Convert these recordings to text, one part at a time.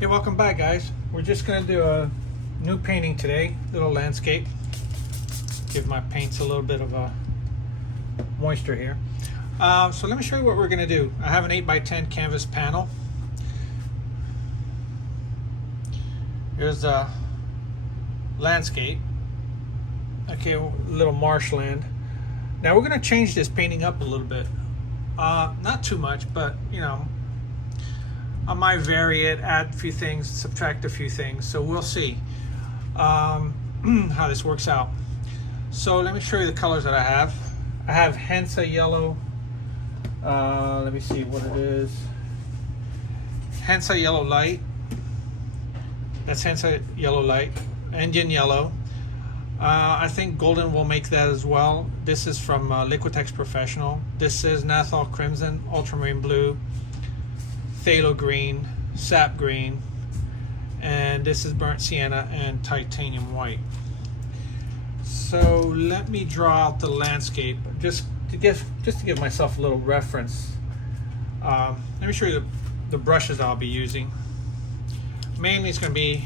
Hey, welcome back, guys. We're just gonna do a new painting today, little landscape. Give my paints a little bit of a moisture here. So let me show you what we're gonna do. I have an 8x10 canvas panel. Here's the landscape. Okay, a little marshland. Now we're gonna change this painting up a little bit. Not too much, but you know, I might vary it, add a few things, subtract a few things. So we'll see how this works out. So let me show you the colors that I have. I have Hensa yellow. Let me see what it is. Hensa yellow light. That's Hensa yellow light. Indian yellow. I think golden will make that as well. This is from Liquitex Professional. This is Nathal Crimson, Ultramarine Blue, Phthalo Green, Sap Green, and this is Burnt Sienna and Titanium White. So let me draw out the landscape just to give myself a little reference. Let me show you the brushes I'll be using. Mainly it's going to be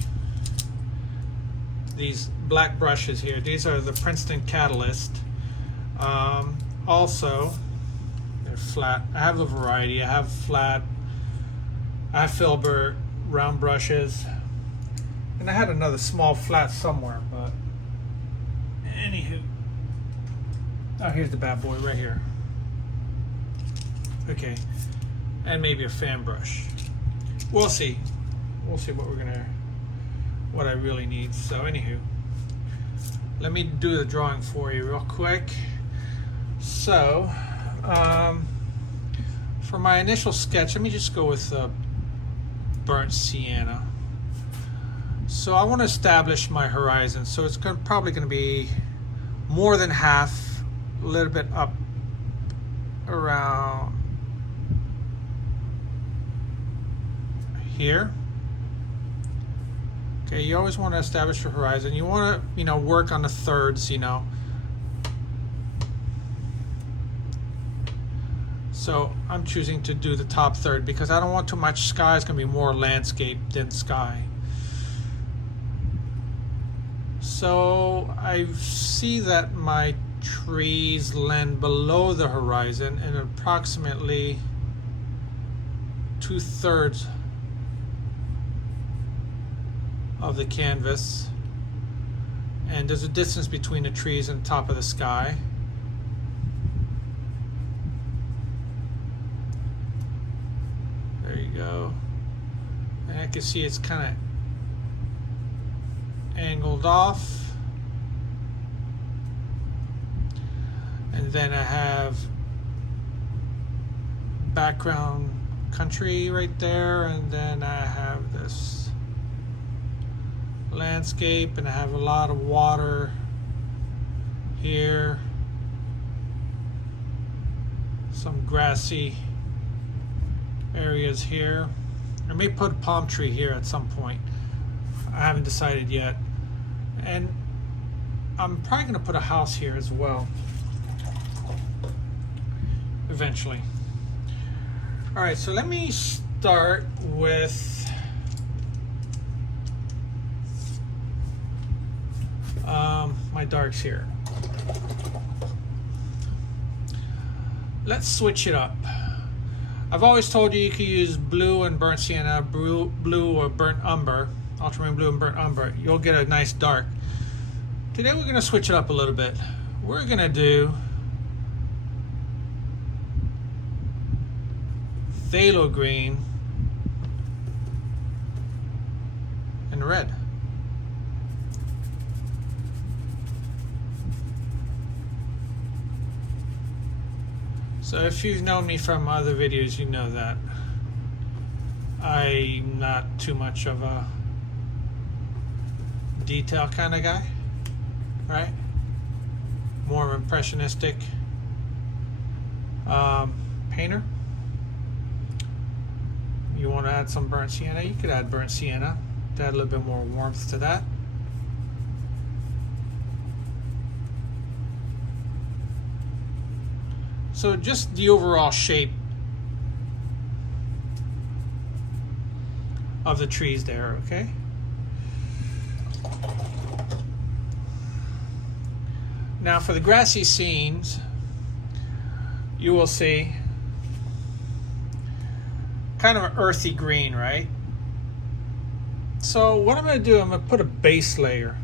these black brushes here. These are the Princeton Catalyst. Also, they're flat. I have a variety. I have flat, I have filbert, round brushes, and I had another small flat somewhere, but anywho. Oh, here's the bad boy right here. Okay, and maybe a fan brush. We'll see. We'll see what I really need. So anywho, let me do the drawing for you real quick. So for my initial sketch, let me just go with Burnt Sienna. So I want to establish my horizon. So it's probably going to be more than half, a little bit up around here. Okay, you always want to establish your horizon. You want to, work on the thirds, So I'm choosing to do the top third because I don't want too much sky. It's going to be more landscape than sky. So I see that my trees land below the horizon and approximately 2/3 of the canvas, and there's a distance between the trees and the top of the sky. There you go. And I can see it's kind of angled off, and then I have background country right there, and then I have this landscape, and I have a lot of water here, some grassy areas here. I may put a palm tree here at some point. I haven't decided yet, and I'm probably going to put a house here as well eventually. All right, so let me start with my darks here. Let's switch it up. I've always told you could use blue and burnt sienna, blue or burnt umber, ultramarine blue and burnt umber. You'll get a nice dark. Today we're going to switch it up a little bit. We're going to do phthalo green and red. So if you've known me from other videos, you know that I'm not too much of a detail kind of guy, right? More impressionistic painter. You want to add some burnt sienna, you could add burnt sienna to add a little bit more warmth to that. So just the overall shape of the trees there, okay? Now for the grassy scenes, you will see kind of an earthy green, right? So what I'm going to do, I'm going to put a base layer.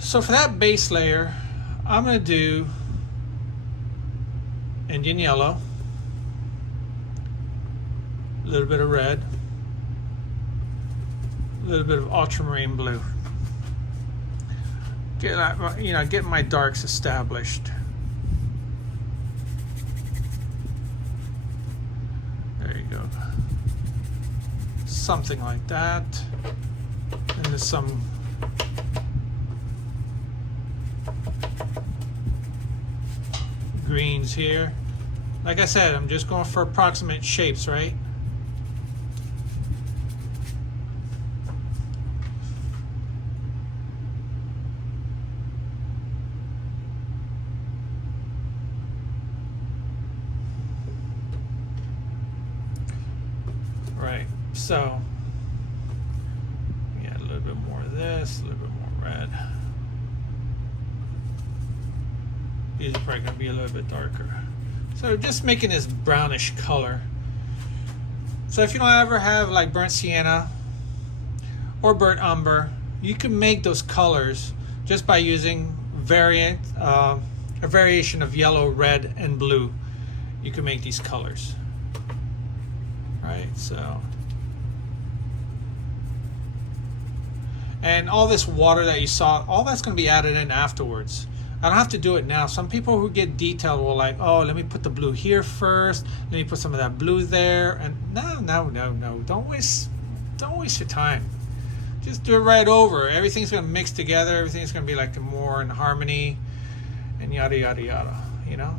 So for that base layer, I'm going to do Indian yellow, a little bit of red, a little bit of ultramarine blue. Get my darks established. There you go. Something like that. And there's some greens here. Like I said, I'm just going for approximate shapes, right? Right, so yeah, a little bit more of this, a little bit more red. These are probably going to be a little bit darker. So just making this brownish color. So if you don't ever have like burnt sienna or burnt umber, you can make those colors just by using a variation of yellow, red, and blue. You can make these colors. Right, so. And all this water that you saw, all that's going to be added in afterwards. I don't have to do it now. Some people who get detailed will like, oh, let me put the blue here first. Let me put some of that blue there. And no. Don't waste your time. Just do it right over. Everything's going to mix together. Everything's going to be like more in harmony and yada, yada, yada, you know?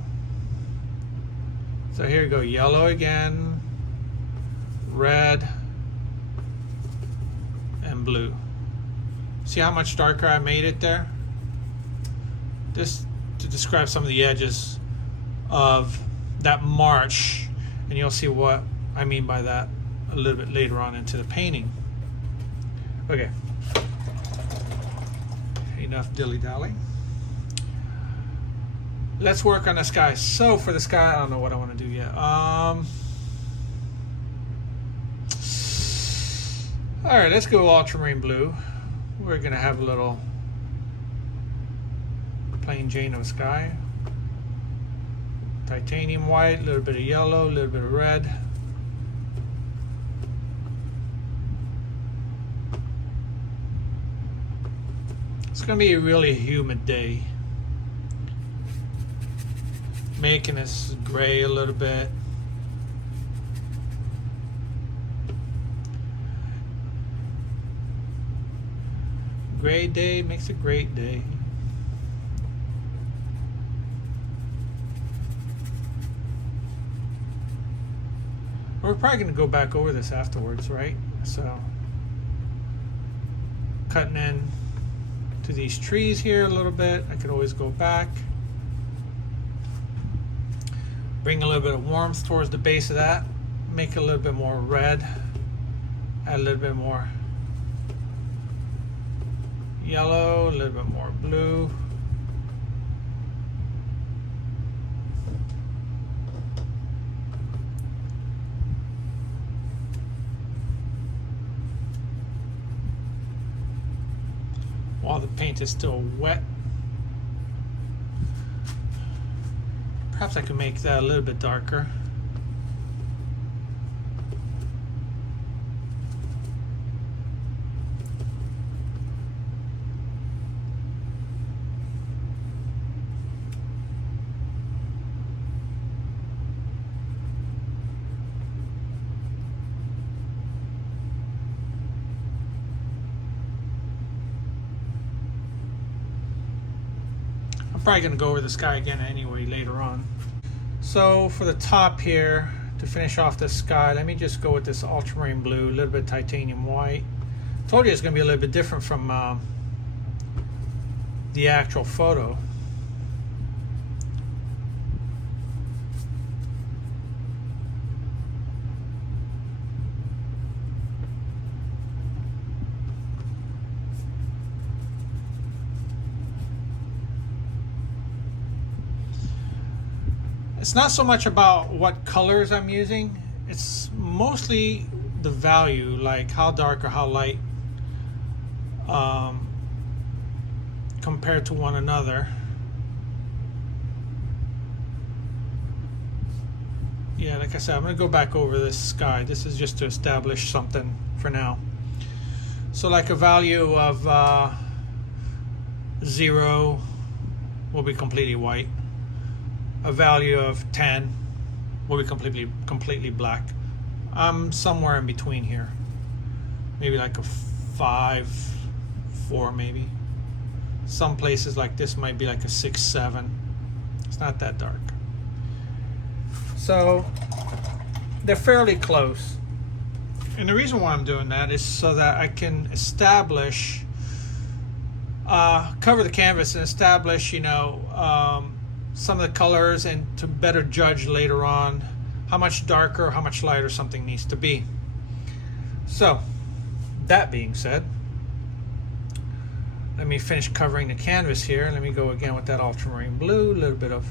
So here we go. Yellow again, red, and blue. See how much darker I made it there? Just to describe some of the edges of that marsh, and you'll see what I mean by that a little bit later on into the painting. Okay, enough dilly-dally. Let's work on the sky. So for the sky, I don't know what I want to do yet. All right, let's go ultramarine blue. We're gonna have a little plain Jane of a sky. Titanium white, a little bit of yellow, a little bit of red. It's gonna be a really humid day. Making this gray a little bit. Gray day makes a great day. We're probably going to go back over this afterwards, right? So, cutting in to these trees here a little bit. I could always go back. Bring a little bit of warmth towards the base of that. Make it a little bit more red. Add a little bit more yellow, a little bit more blue. While the paint is still wet, perhaps I can make that a little bit darker. Probably going to go over the sky again anyway later on. So for the top here, to finish off the sky, let me just go with this ultramarine blue, a little bit of titanium white. Told you it's going to be a little bit different from the actual photo. It's not so much about what colors I'm using, it's mostly the value, like how dark or how light compared to one another. Yeah, like I said, I'm going to go back over this sky. This is just to establish something for now. So like a value of 0 will be completely white. A value of 10 will be completely black. I'm somewhere in between here. Maybe like a 5, 4 maybe. Some places like this might be like a 6, 7. It's not that dark. So they're fairly close. And the reason why I'm doing that is so that I can establish, cover the canvas and establish, some of the colors, and to better judge later on how much darker, how much lighter something needs to be. So, that being said, let me finish covering the canvas here. Let me go again with that ultramarine blue, a little bit of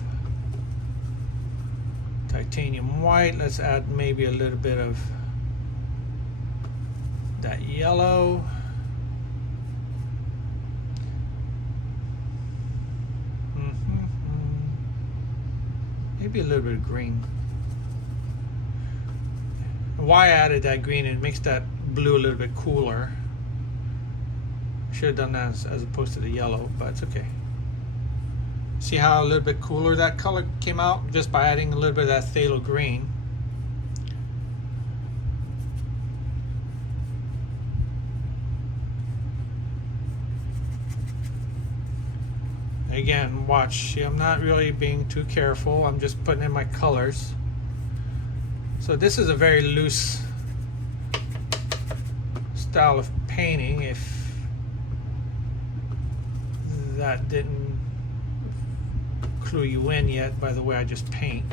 titanium white. Let's add maybe a little bit of that yellow. Maybe a little bit of green. Why I added that green, it makes that blue a little bit cooler. Should have done that as opposed to the yellow, but it's okay. See how a little bit cooler that color came out just by adding a little bit of that phthalo green. Again, watch. See, I'm not really being too careful. I'm just putting in my colors. So this is a very loose style of painting, if that didn't clue you in yet by the way I just paint.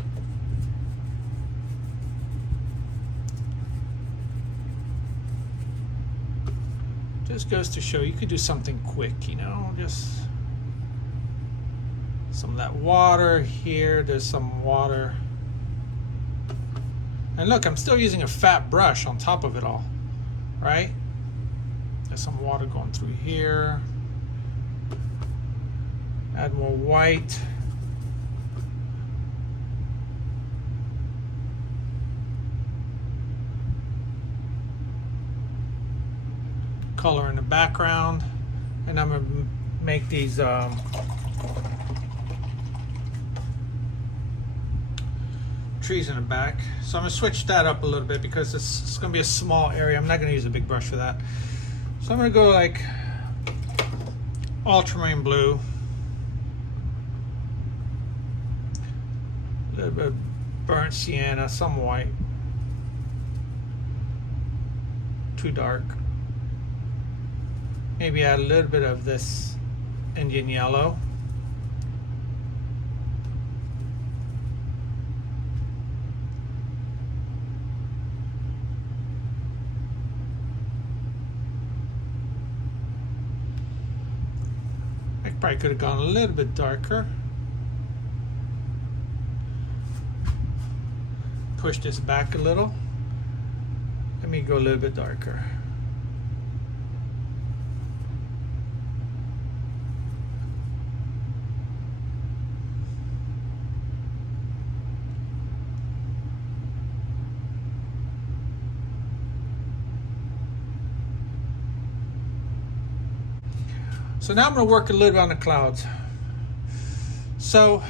Just goes to show you could do something quick, just some of that water here. There's some water. And look, I'm still using a fat brush on top of it all, right? There's some water going through here. Add more white. Color in the background. And I'm going to make these trees in the back. So I'm going to switch that up a little bit because it's going to be a small area. I'm not going to use a big brush for that. So I'm going to go like ultramarine blue, a little bit of burnt sienna, some white, too dark. Maybe add a little bit of this Indian yellow. I probably could have gone a little bit darker. Push this back a little. Let me go a little bit darker. So now I'm going to work a little bit on the clouds. So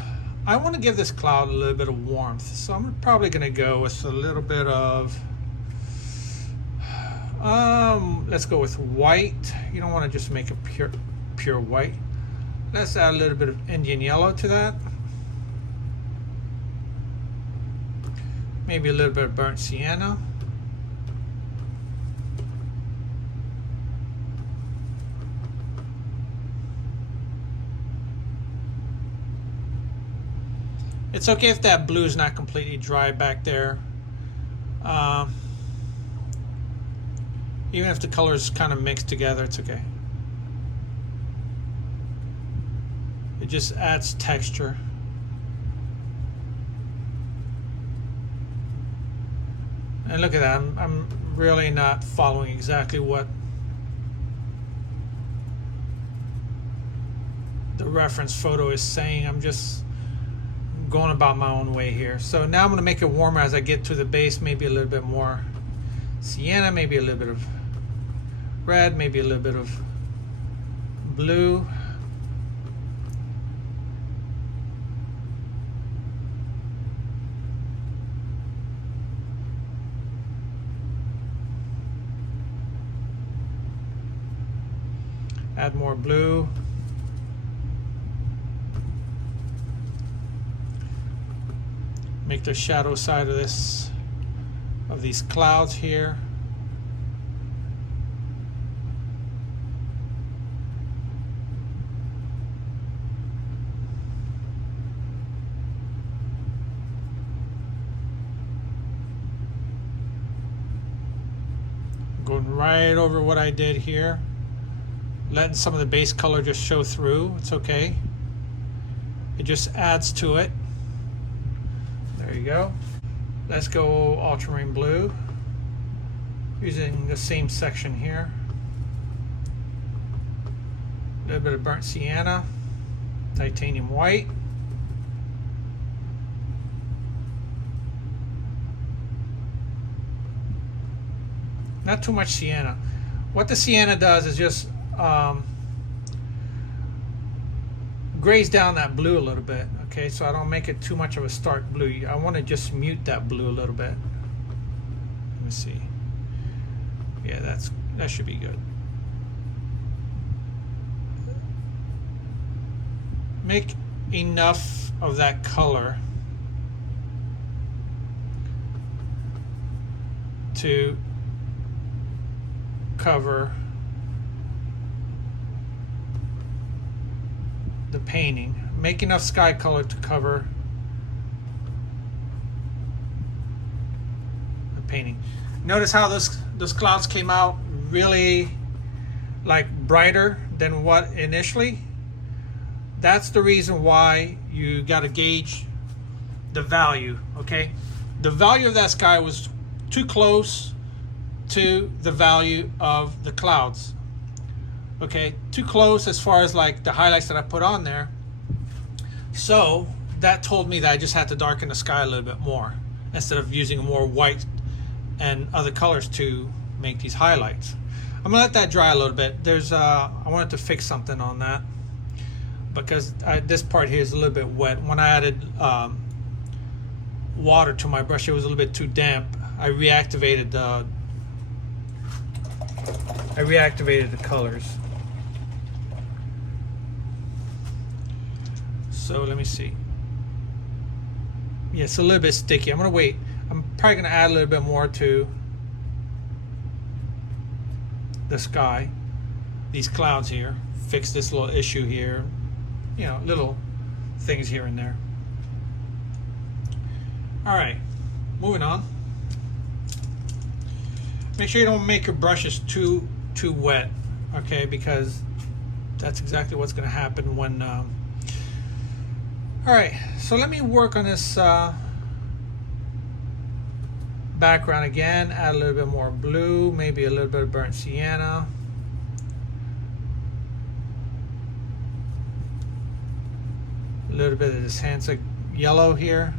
I want to give this cloud a little bit of warmth. So I'm probably going to go with a little bit of, let's go with white. You don't want to just make it pure white. Let's add a little bit of Indian yellow to that. Maybe a little bit of burnt sienna. It's okay if that blue is not completely dry back there. Even if the colors kind of mix together, it's okay. It just adds texture. And look at that, I'm really not following exactly what the reference photo is saying. I'm just going about my own way here. So now I'm going to make it warmer as I get to the base, maybe a little bit more sienna, maybe a little bit of red, maybe a little bit of blue. Add more blue. Make the shadow side of these clouds here. Going right over what I did here. Letting some of the base color just show through. It's okay. It just adds to it. There you go. Let's go ultramarine blue. Using the same section here. A little bit of burnt sienna. Titanium white. Not too much sienna. What the sienna does is just grays down that blue a little bit. Okay, so I don't make it too much of a stark blue. I want to just mute that blue a little bit. Let me see. Yeah, that should be good. Make enough of that color to cover the painting. Make enough sky color to cover the painting. Notice how those clouds came out really like brighter than what initially. That's the reason why you got to gauge the value. Okay, the value of that sky was too close to the value of the clouds. Okay, too close as far as like the highlights that I put on there. So that told me that I just had to darken the sky a little bit more instead of using more white and other colors to make these highlights. I'm gonna let that dry a little bit. I wanted to fix something on that because this part here is a little bit wet. When I added water to my brush, it was a little bit too damp. I reactivated the colors. So let me see. Yeah, it's a little bit sticky. I'm gonna wait. I'm probably gonna add a little bit more to the sky, these clouds here, fix this little issue here, you know, little things here and there. All right, moving on. Make sure you don't make your brushes too wet, okay, because that's exactly what's going to happen when all right, so let me work on this background again. Add a little bit more blue, maybe a little bit of burnt sienna. A little bit of this Hansa yellow here.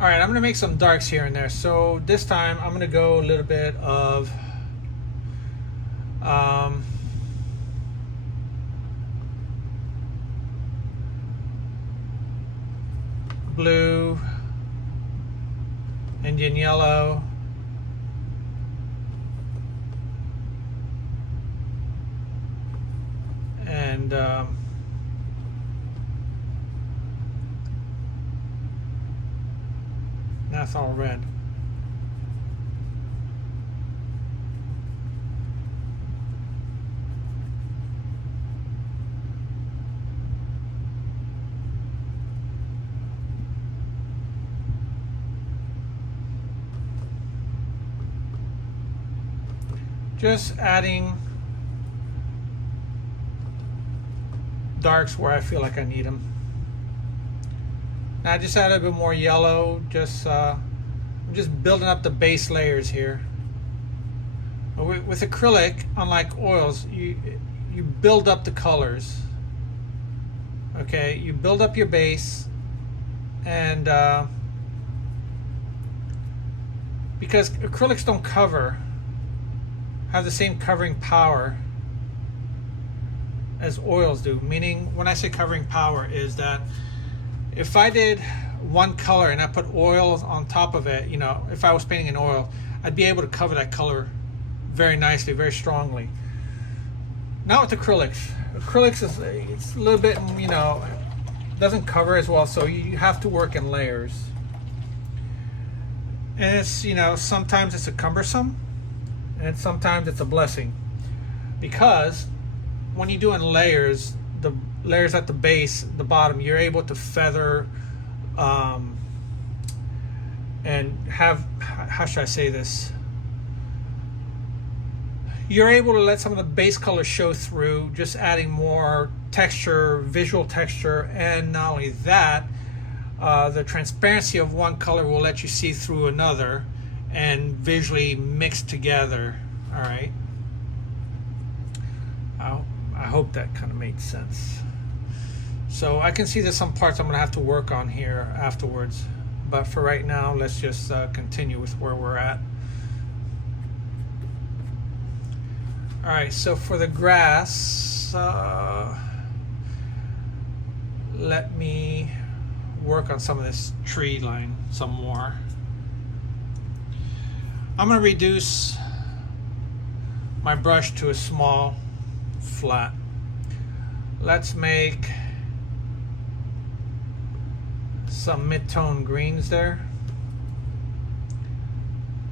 All right, I'm gonna make some darks here and there. So this time I'm gonna go a little bit of blue, Indian yellow, and Now it's all red. Just adding darks where I feel like I need them. Now I just add a bit more yellow. I'm just building up the base layers here. With acrylic, unlike oils, you build up the colors. Okay, you build up your base, and because acrylics don't have the same covering power as oils do. Meaning, when I say covering power, is that if I did one color and I put oil on top of it, if I was painting in oil, I'd be able to cover that color very nicely, very strongly. Not with acrylics. Acrylics it's a little bit, doesn't cover as well, so you have to work in layers. And it's, sometimes it's a cumbersome, and sometimes it's a blessing, because when you do in layers, the layers at the base, the bottom, you're able to feather and have, how should I say this, you're able to let some of the base colors show through, just adding more texture, visual texture. And not only that, the transparency of one color will let you see through another and visually mixed together. All right, I hope that kind of made sense. So I can see there's some parts I'm gonna have to work on here afterwards, but for right now, let's just continue with where we're at. All right, so for the grass, let me work on some of this tree line some more. I'm going to reduce my brush to a small flat. Let's make some mid-tone greens there.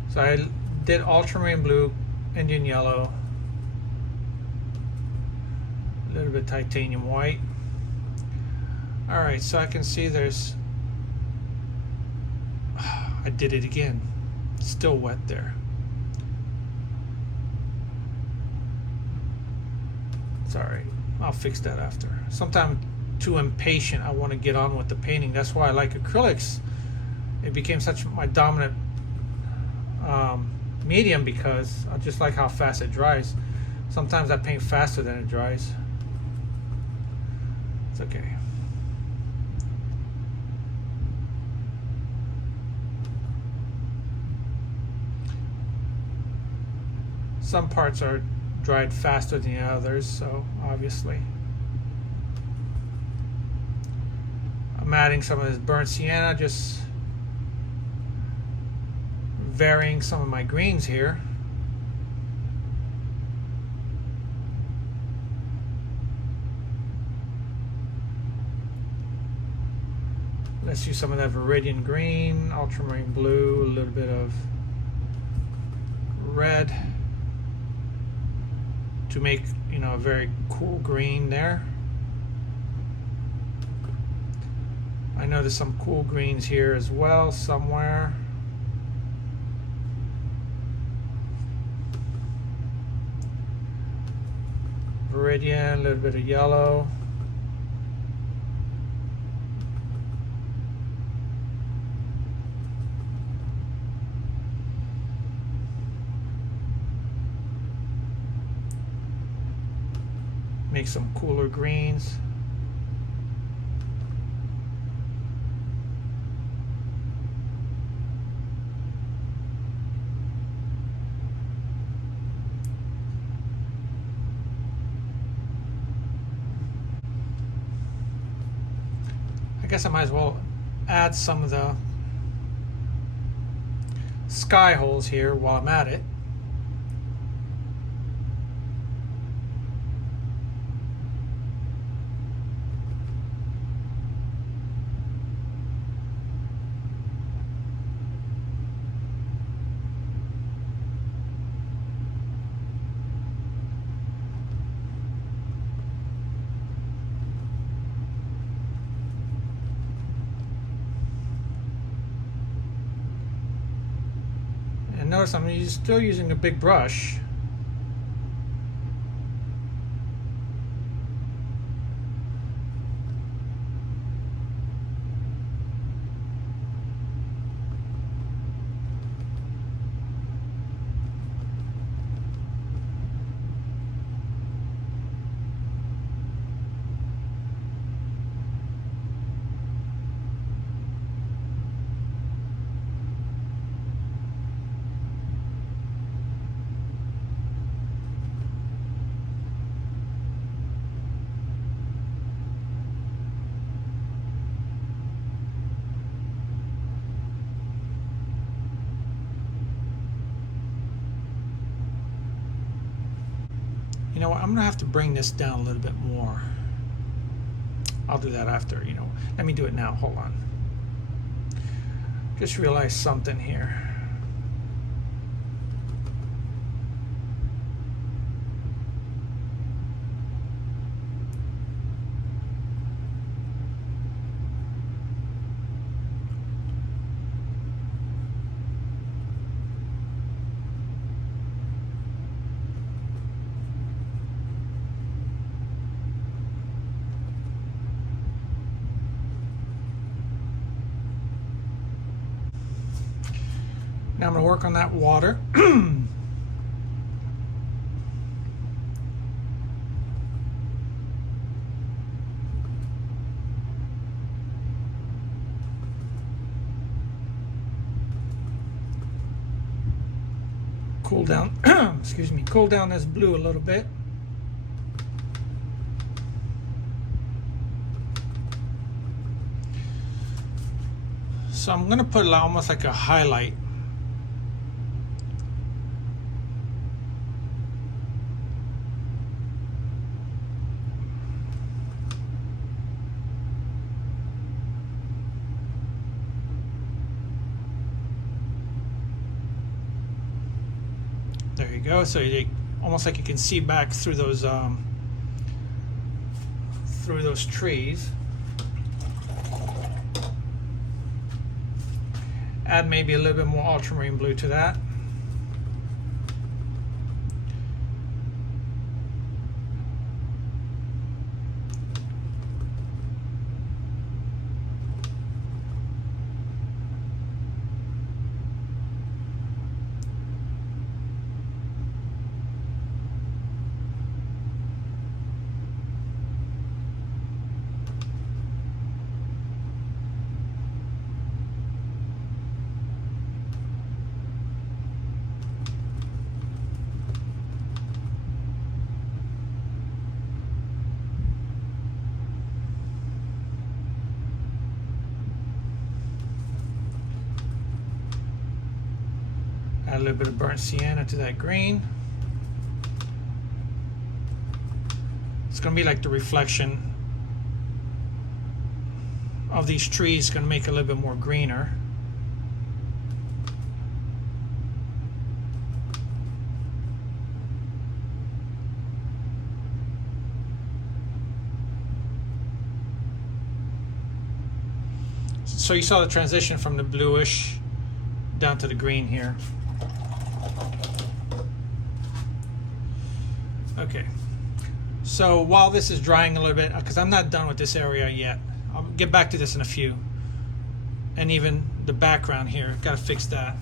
So I did ultramarine blue, Indian yellow, a little bit titanium white. All right, so I can see there's, I did it again. Still wet there. It's all right. I'll fix that after. Sometimes too impatient. I want to get on with the painting. That's why I like acrylics. It became such my dominant medium, because I just like how fast it dries. Sometimes I paint faster than it dries. It's okay. Some parts are dried faster than the others, so obviously. I'm adding some of this burnt sienna, just varying some of my greens here. Let's use some of that Viridian green, ultramarine blue, a little bit of red to make, a very cool green there. I know there's some cool greens here as well somewhere. Viridian, a little bit of yellow. Make some cooler greens. I guess I might as well add some of the sky holes here while I'm at it. And notice I'm still using a big brush. You know what, I'm gonna have to bring this down a little bit more. I'll do that after, let me do it now, hold on. Just realized something here. Now I'm going to work on that water. Cool down, excuse me, cool down this blue a little bit. So I'm going to put almost like a highlight. There you go. So you almost like you can see back through those trees. Add maybe a little bit more ultramarine blue to that. Add a little bit of burnt sienna to that green. It's going to be like the reflection of these trees, going to make it a little bit more greener. So you saw the transition from the bluish down to the green here. Okay, so while this is drying a little bit, because I'm not done with this area yet, I'll get back to this in a few. And even the background here, got to fix that.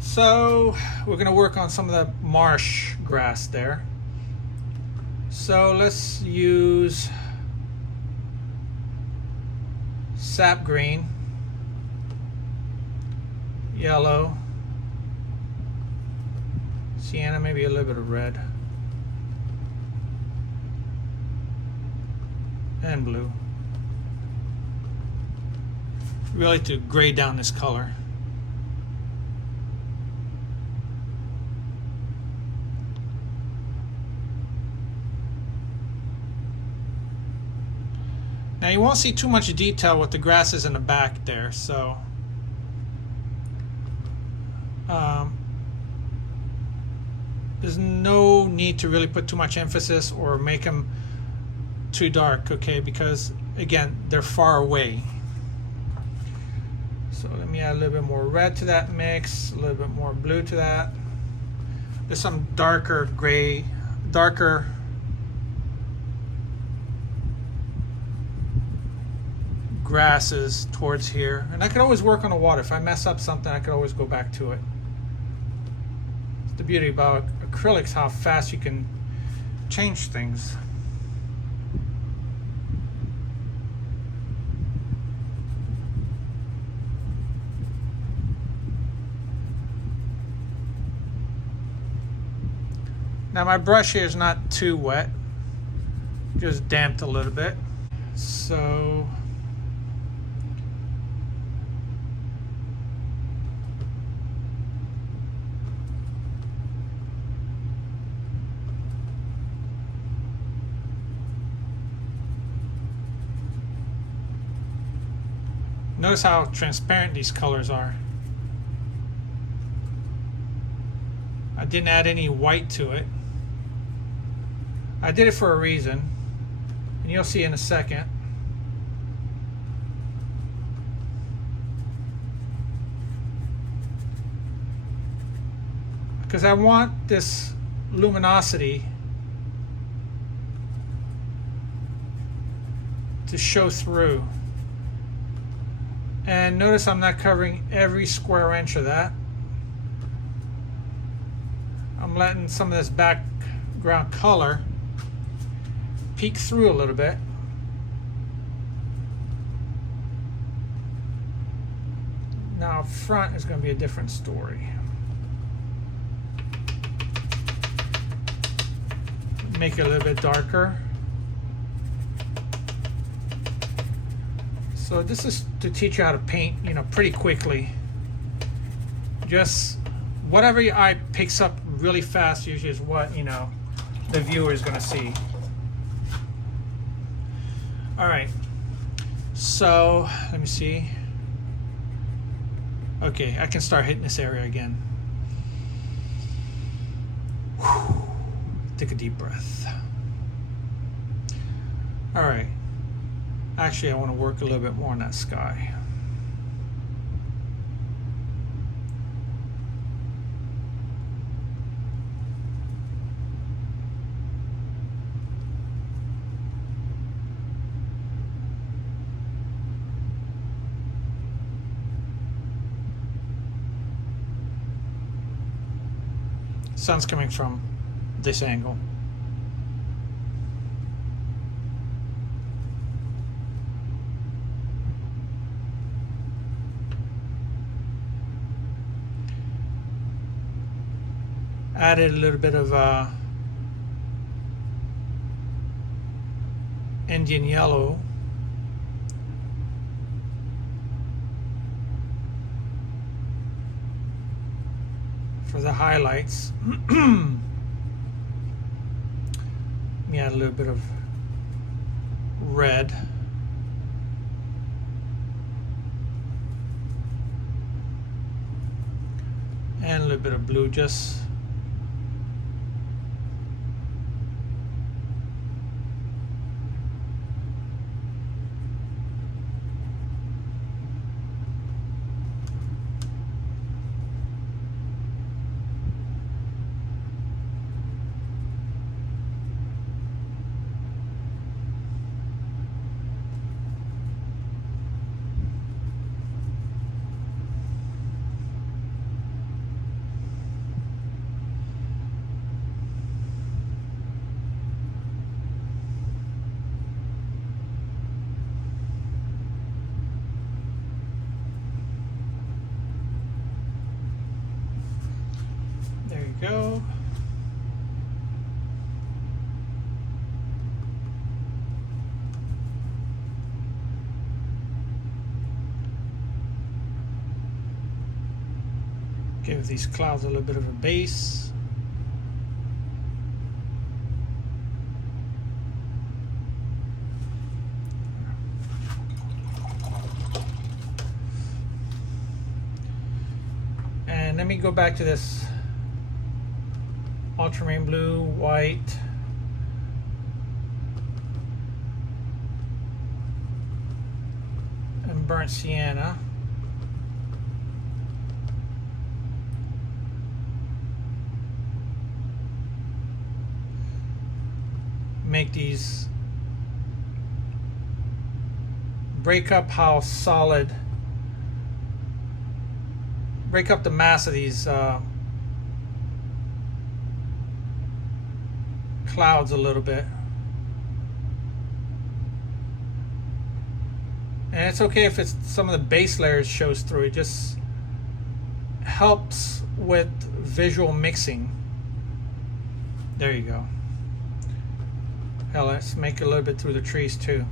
So we're going to work on some of the marsh grass there. So let's use sap green, yellow, sienna, maybe a little bit of red, and blue. Really to grade down this color. Now you won't see too much detail with the grasses in the back there, so there's no need to really put too much emphasis or make them too dark, okay? Because again, they're far away. So So let me add a little bit more red to that mix, a little bit more blue to that. There's some darker gray, darker grasses towards here. And I could always work on the water. If I mess up something, I could always go back to it. It's the beauty about acrylics, how fast you can change things. Now my brush here is not too wet, just damped a little bit. So notice how transparent these colors are. I didn't add any white to it. I did it for a reason, and you'll see in a second. Because I want this luminosity to show through. And notice I'm not covering every square inch of that. I'm letting some of this background color peek through a little bit. Now up front is going to be a different story. Make it a little bit darker. So this is to teach you how to paint, pretty quickly. Just whatever your eye picks up really fast usually is what, the viewer is going to see. All right, so let me see. Okay, I can start hitting this area again. Whew. Take a deep breath. All right, actually I want to work a little bit more on that sky. Sun's coming from this angle. Added a little bit of Indian yellow. For the highlights. Let me add a little bit of red. And a little bit of blue, just go. Give these clouds a little bit of a base. And let me go back to this ultramarine blue, white, and burnt sienna. make these, break up how solid, break up the mass of these clouds a little bit. And it's okay if it's some of the base layers shows through. It just helps with visual mixing. There you go. Hell, let's make it a little bit through the trees too.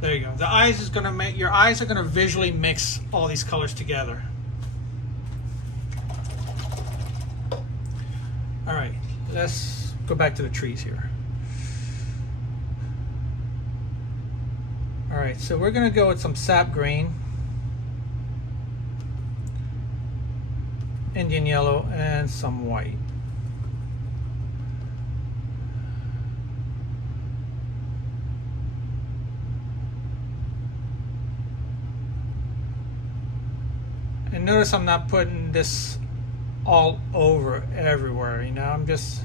There you go. The eyes is gonna make, your eyes are gonna visually mix all these colors together. All right, let's go back to the trees here. All right, so we're gonna go with some sap green, Indian yellow, and some white. And notice I'm not putting this all over everywhere, you know. I'm just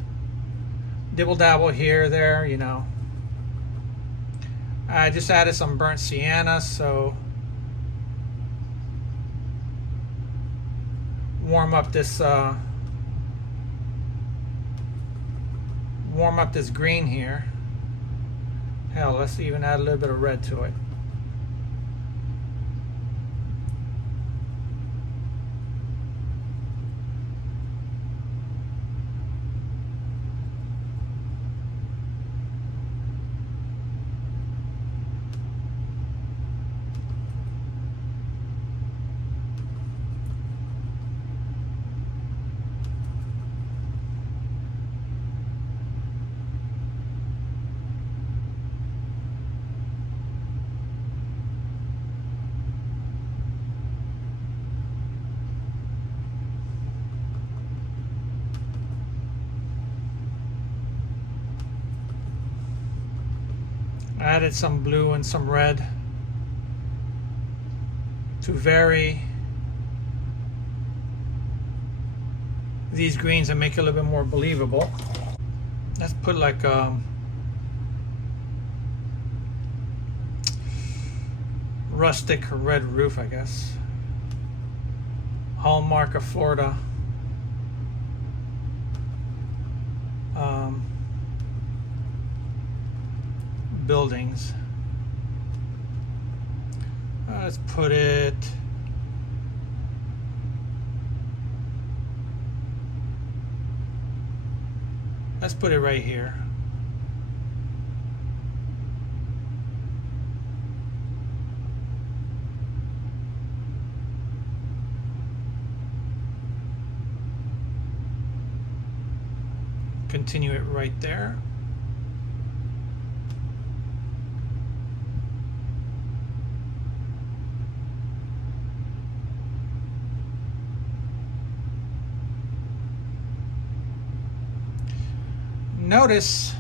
dibble dabble here, there, you know. I just added some burnt sienna, so warm up this green here. Hell, let's even add a little bit of red to it. Added some blue and some red to vary these greens and make it a little bit more believable. Let's put like rustic red roof, I guess. Hallmark of Florida. Buildings. Let's put it right here. Continue it right there. Notice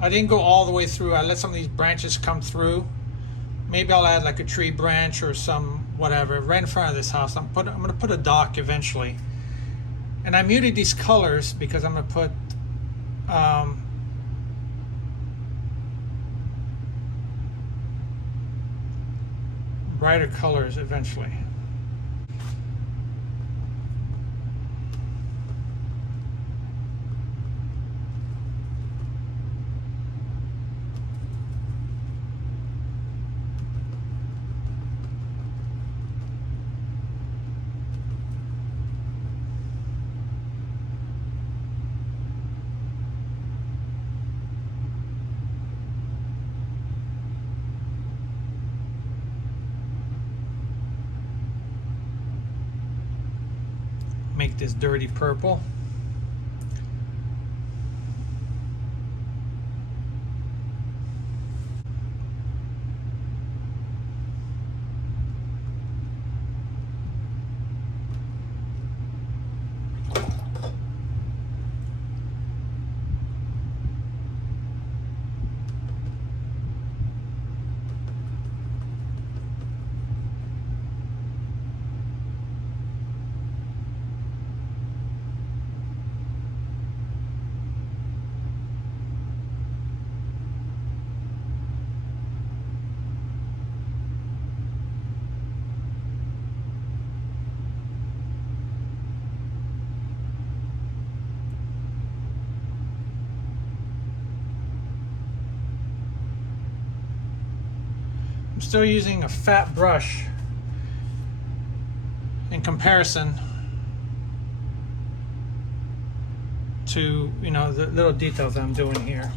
I didn't go all the way through. I let some of these branches come through. Maybe I'll add like a tree branch or some whatever right in front of this house. I'm going to put a dock eventually. And I muted these colors because I'm going to put brighter colors eventually. Make this dirty purple. I'm still using a fat brush in comparison to, you know, the little details I'm doing here.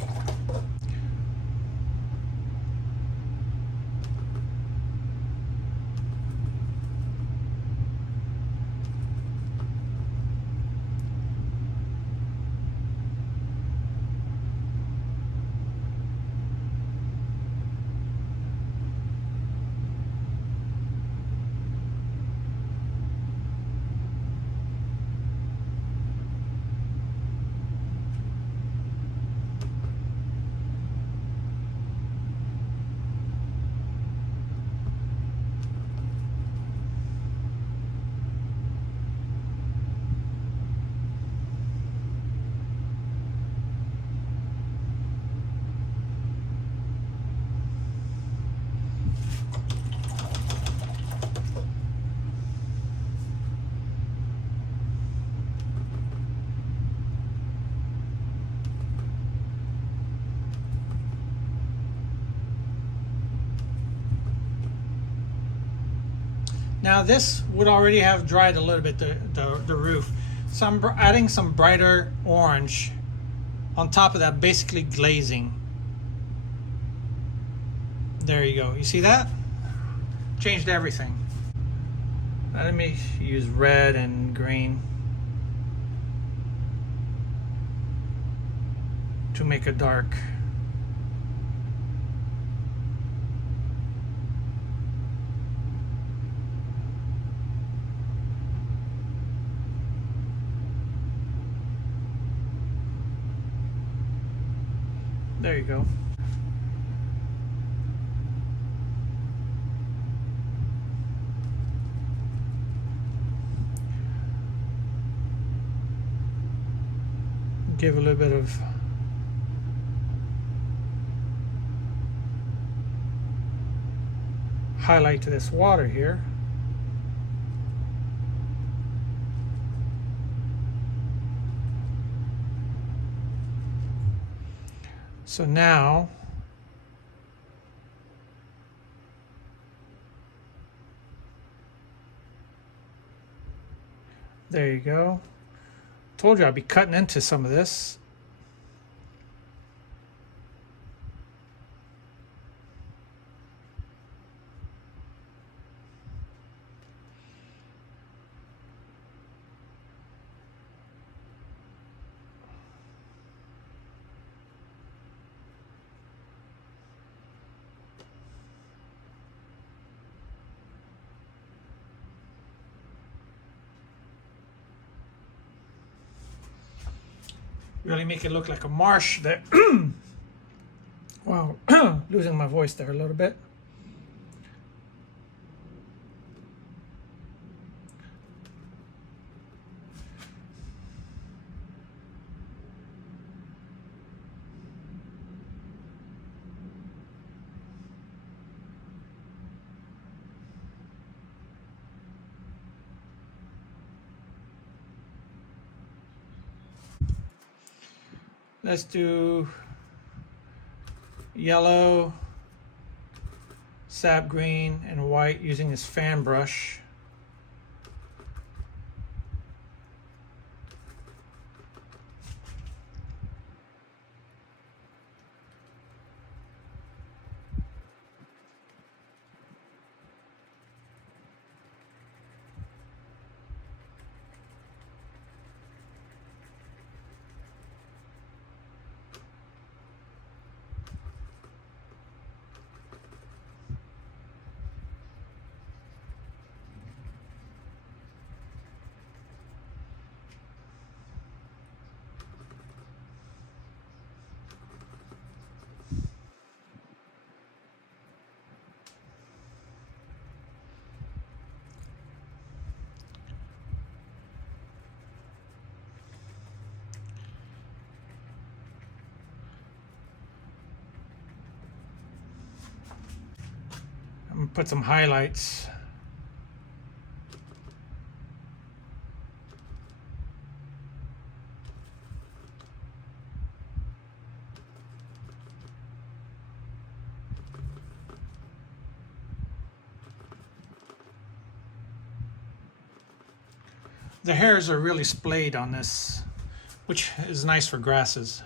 Now this would already have dried a little bit, the roof. So I'm adding some brighter orange on top of that, basically glazing. There you go. You see that? Changed everything. Now let me use red and green to make a dark. There you go. Give a little bit of highlight to this water here. So now there you go. Told you I'd be cutting into some of this. Really make it look like a marsh there. Wow, losing my voice there a little bit. Let's do yellow, sap green, and white using this fan brush. I'm gonna put some highlights. The hairs are really splayed on this, which is nice for grasses.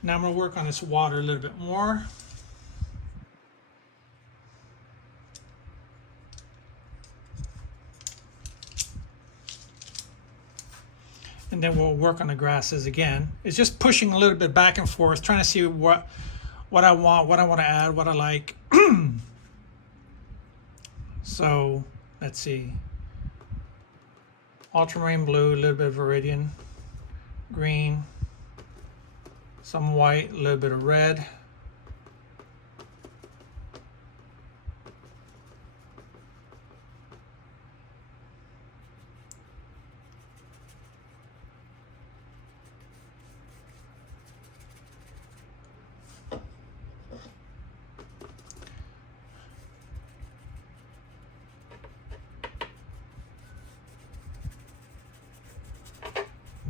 Now I'm going to work on this water a little bit more. And then we'll work on the grasses again. It's just pushing a little bit back and forth, trying to see what I want to add, what I like. So let's see. Ultramarine blue, a little bit of viridian green, some white, a little bit of red.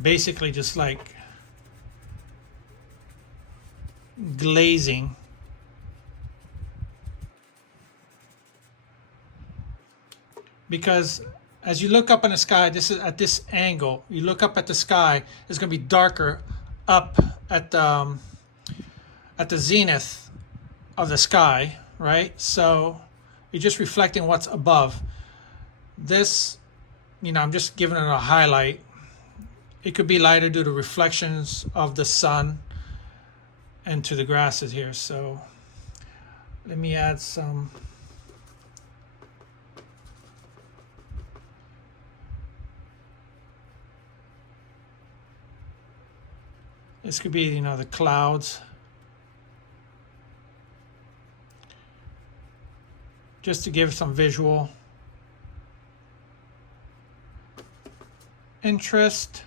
Basically just like glazing. Because as you look up in the sky, this is at this angle, you look up at the sky, it's going to be darker up at the zenith of the sky, right? So you're just reflecting what's above. This, you know, I'm just giving it a highlight. It could be lighter due to reflections of the sun into the grasses here. So let me add some. This could be, you know, the clouds. Just to give some visual interest.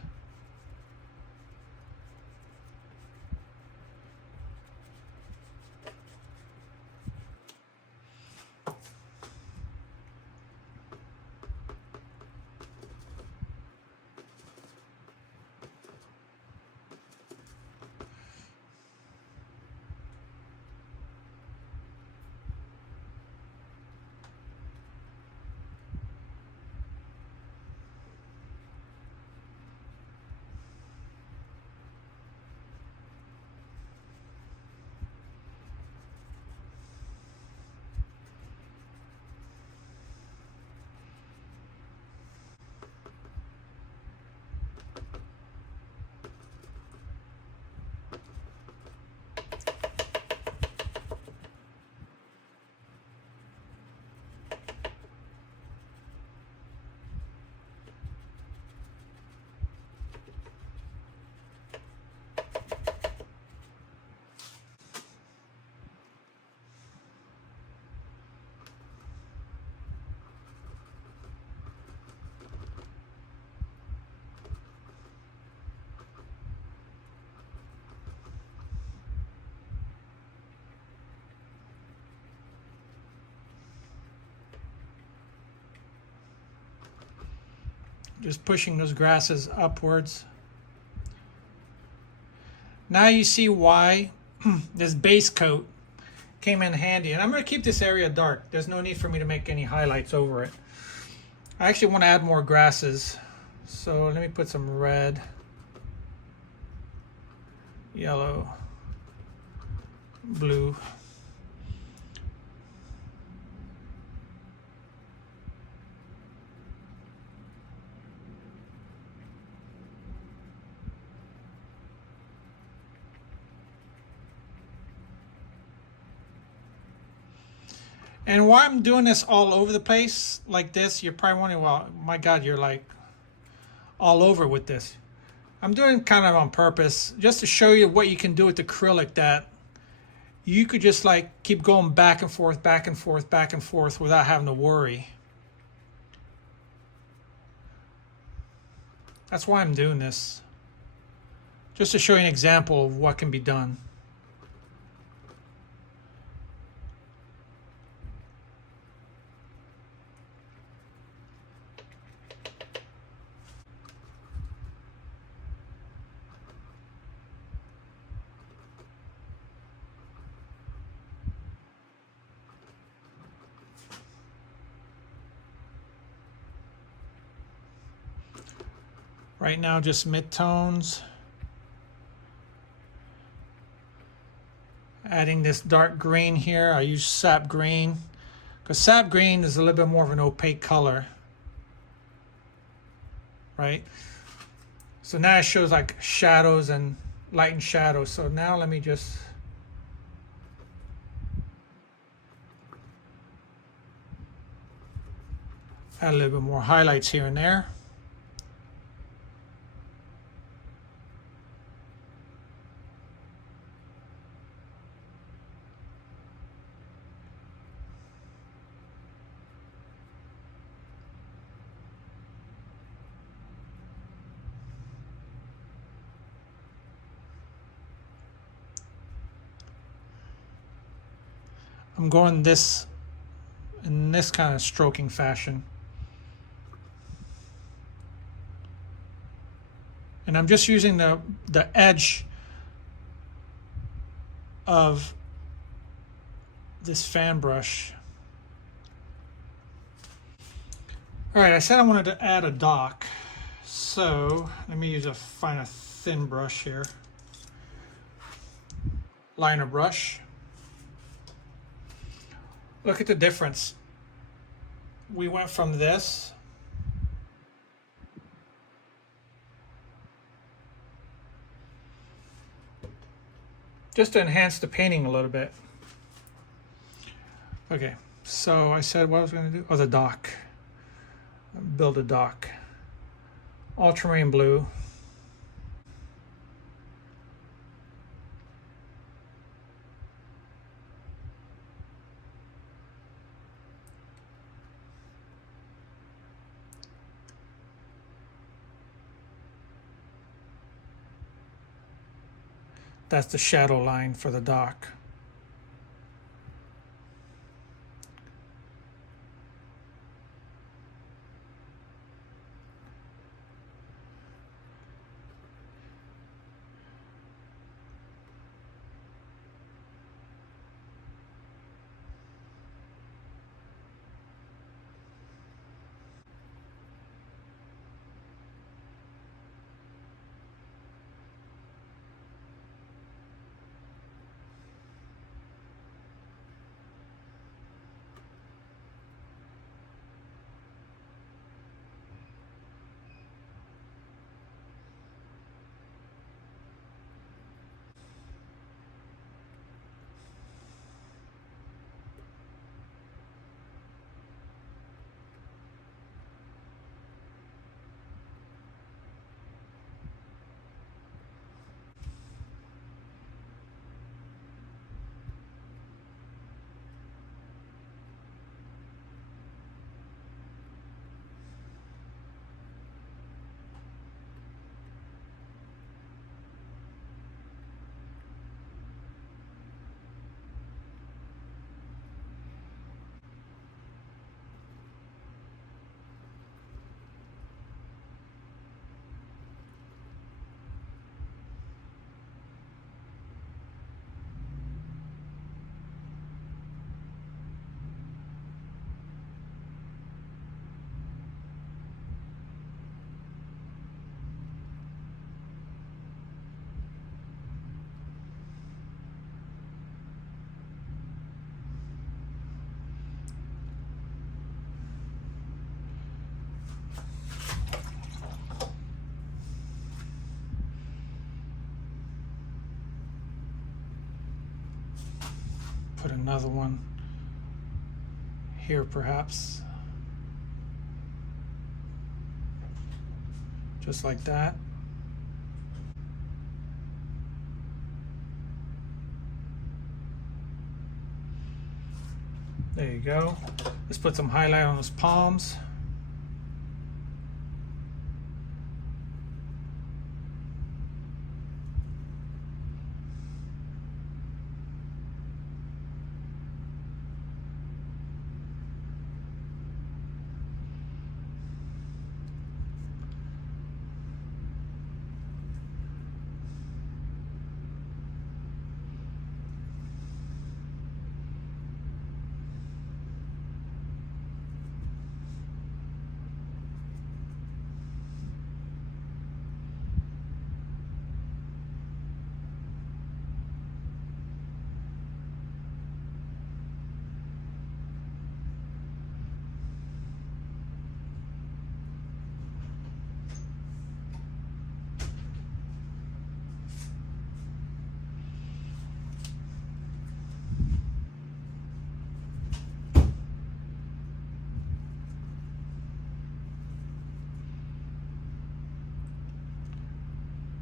Just pushing those grasses upwards. Now you see why this base coat came in handy. And I'm going to keep this area dark. There's no need for me to make any highlights over it. I actually want to add more grasses. So let me put some red, yellow, blue. And why I'm doing this all over the place like this, you're probably wondering, well, my God, you're like all over with this. I'm doing kind of on purpose just to show you what you can do with acrylic, that you could just like keep going back and forth, back and forth, back and forth without having to worry. That's why I'm doing this. Just to show you an example of what can be done. Right now, just midtones. Adding this dark green here. I use sap green because sap green is a little bit more of an opaque color, right? So now it shows like shadows and light and shadows. So now let me just add a little bit more highlights here and there. I'm going this in this kind of stroking fashion. And I'm just using the edge of this fan brush. All right, I said I wanted to add a dock. So let me find a thin brush here. Liner brush. Look at the difference. We went from this just to enhance the painting a little bit. Okay, so I said what I was going to do. Oh, the dock. Build a dock. Ultramarine blue. That's the shadow line for the dock. Put another one here perhaps. Just like that. There you go. Let's put some highlight on those palms.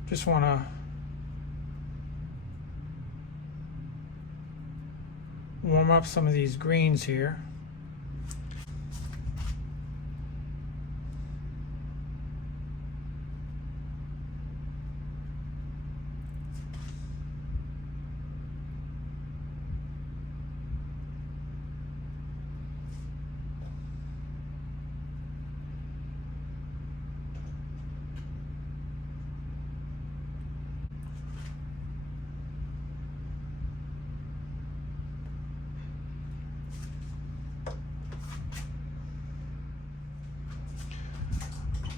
Just want to warm up some of these greens here.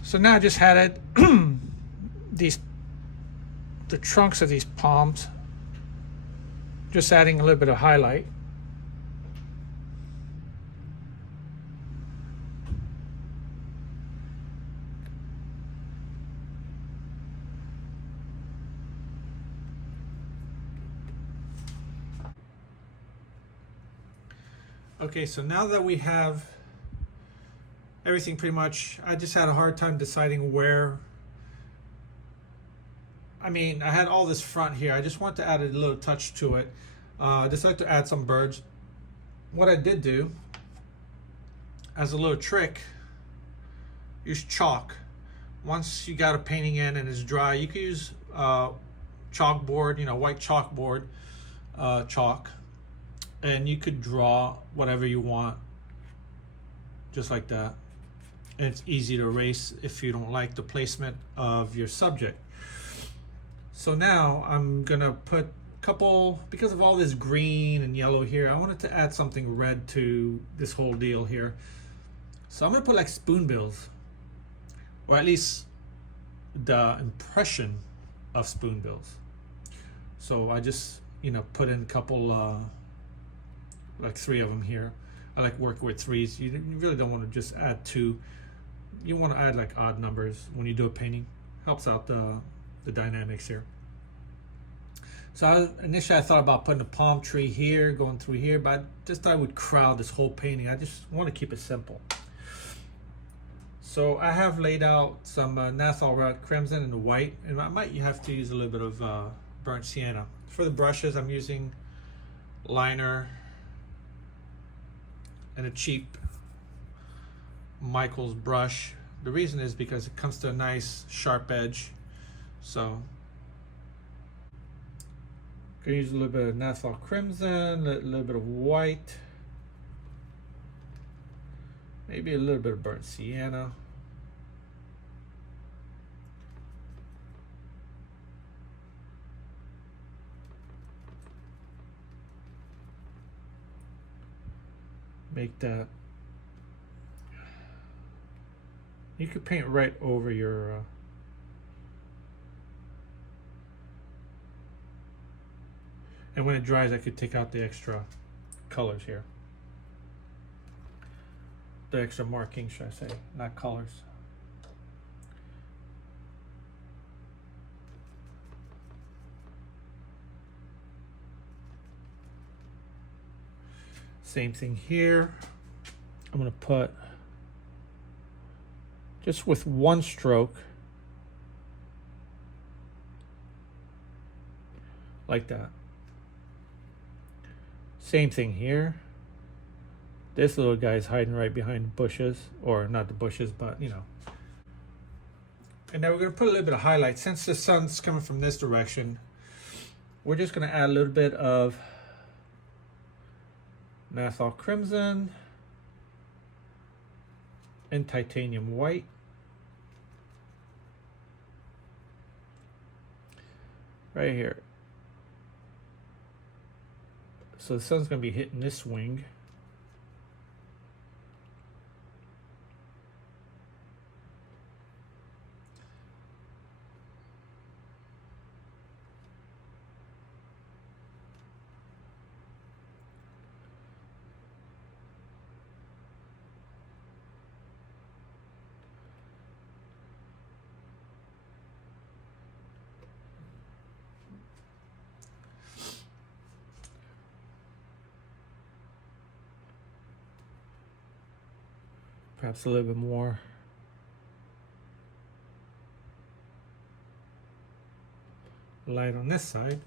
So now I just had it the trunks of these palms, just adding a little bit of highlight. Okay, so now that we have everything pretty much, I just had a hard time deciding where. I mean, I had all this front here. I just want to add a little touch to it. I just like to add some birds. What I did do, as a little trick, use chalk. Once you got a painting in and it's dry, you can use chalkboard, you know, white chalkboard, chalk, and you could draw whatever you want, just like that. And it's easy to erase if you don't like the placement of your subject. So now I'm gonna put a couple, because of all this green and yellow here, I wanted to add something red to this whole deal here. So I'm gonna put like spoonbills, or at least the impression of spoonbills. So I just, you know, put in a couple, like 3 of them here. I like working with 3s. You really don't want to just add 2. You want to add like odd numbers when you do a painting. Helps out the dynamics here. So initially I thought about putting a palm tree here, going through here, but I just thought I would crowd this whole painting. I just want to keep it simple. So I have laid out some Nathal red crimson and the white, and I might have to use a little bit of burnt sienna. For the brushes, I'm using liner and a cheap Michael's brush. The reason is because it comes to a nice sharp edge. So I'm gonna use a little bit of Nathal crimson, a little bit of white, maybe a little bit of burnt sienna. Make that. You could paint right over your and when it dries I could take out the extra colors here. The extra markings, should I say, not colors. Same thing here. I'm going to put, just with one stroke, like that. Same thing here. This little guy's hiding right behind the bushes, or not the bushes, but you know. And now we're going to put a little bit of highlight. Since the sun's coming from this direction, we're just going to add a little bit of Nathal Crimson and Titanium White. Right here. So the sun's going to be hitting this wing. Perhaps a little bit more. Light on this side.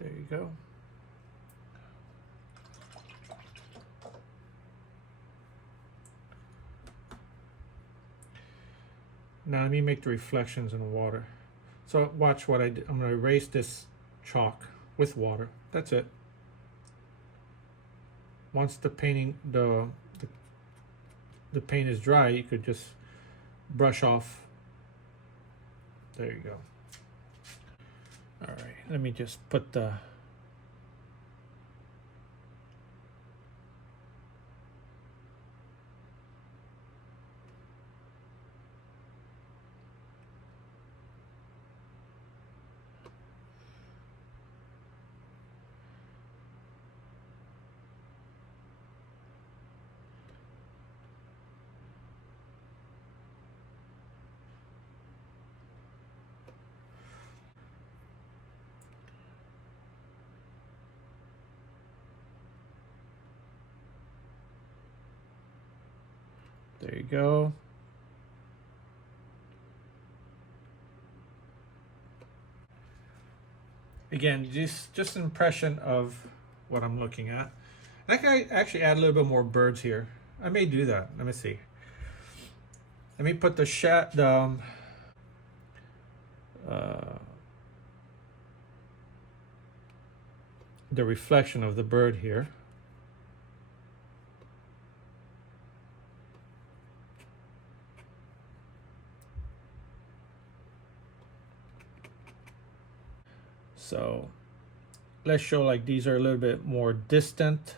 There you go. Now let me make the reflections in the water. So watch what I do. I'm going to erase this chalk with water. That's it. Once the painting, the paint is dry, you could just brush off. There you go. All right, let me just put the there you go. Again, just an impression of what I'm looking at. I can actually add a little bit more birds here. I may do that. Let me see. Let me put the reflection of the bird here. So let's show like these are a little bit more distant.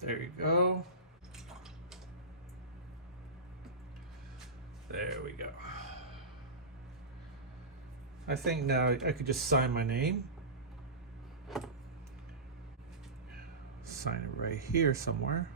There you go. There we go. I think now I could just sign my name. Sign it right here somewhere.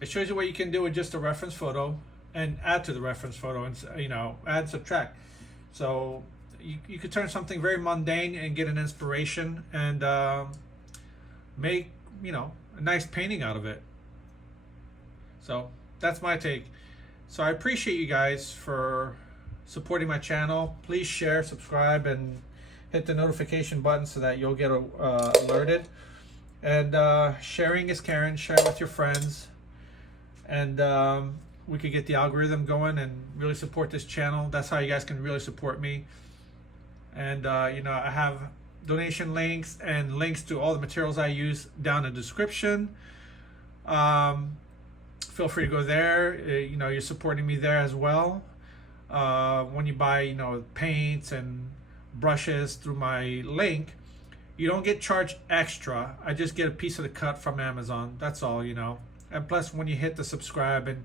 It shows you what you can do with just a reference photo and add to the reference photo and, you know, add, subtract. So you could turn something very mundane and get an inspiration and make, you know, a nice painting out of it. So that's my take. So I appreciate you guys for supporting my channel. Please share, subscribe, and hit the notification button so that you'll get alerted. And sharing is caring. Share with your friends, and we could get the algorithm going and really support this channel. That's how you guys can really support me. And you know, I have donation links and links to all the materials I use down in the description. Feel free to go there. You know, you're supporting me there as well. When you buy, you know, paints and brushes through my link, you don't get charged extra. I just get a piece of the cut from Amazon. That's all, you know. And plus, when you hit the subscribe and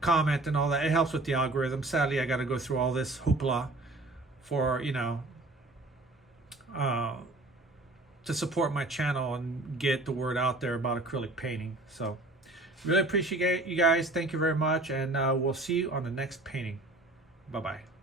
comment and all that, it helps with the algorithm. Sadly, I got to go through all this hoopla for, you know, to support my channel and get the word out there about acrylic painting. So really appreciate you guys. Thank you very much, and we'll see you on the next painting. Bye-bye.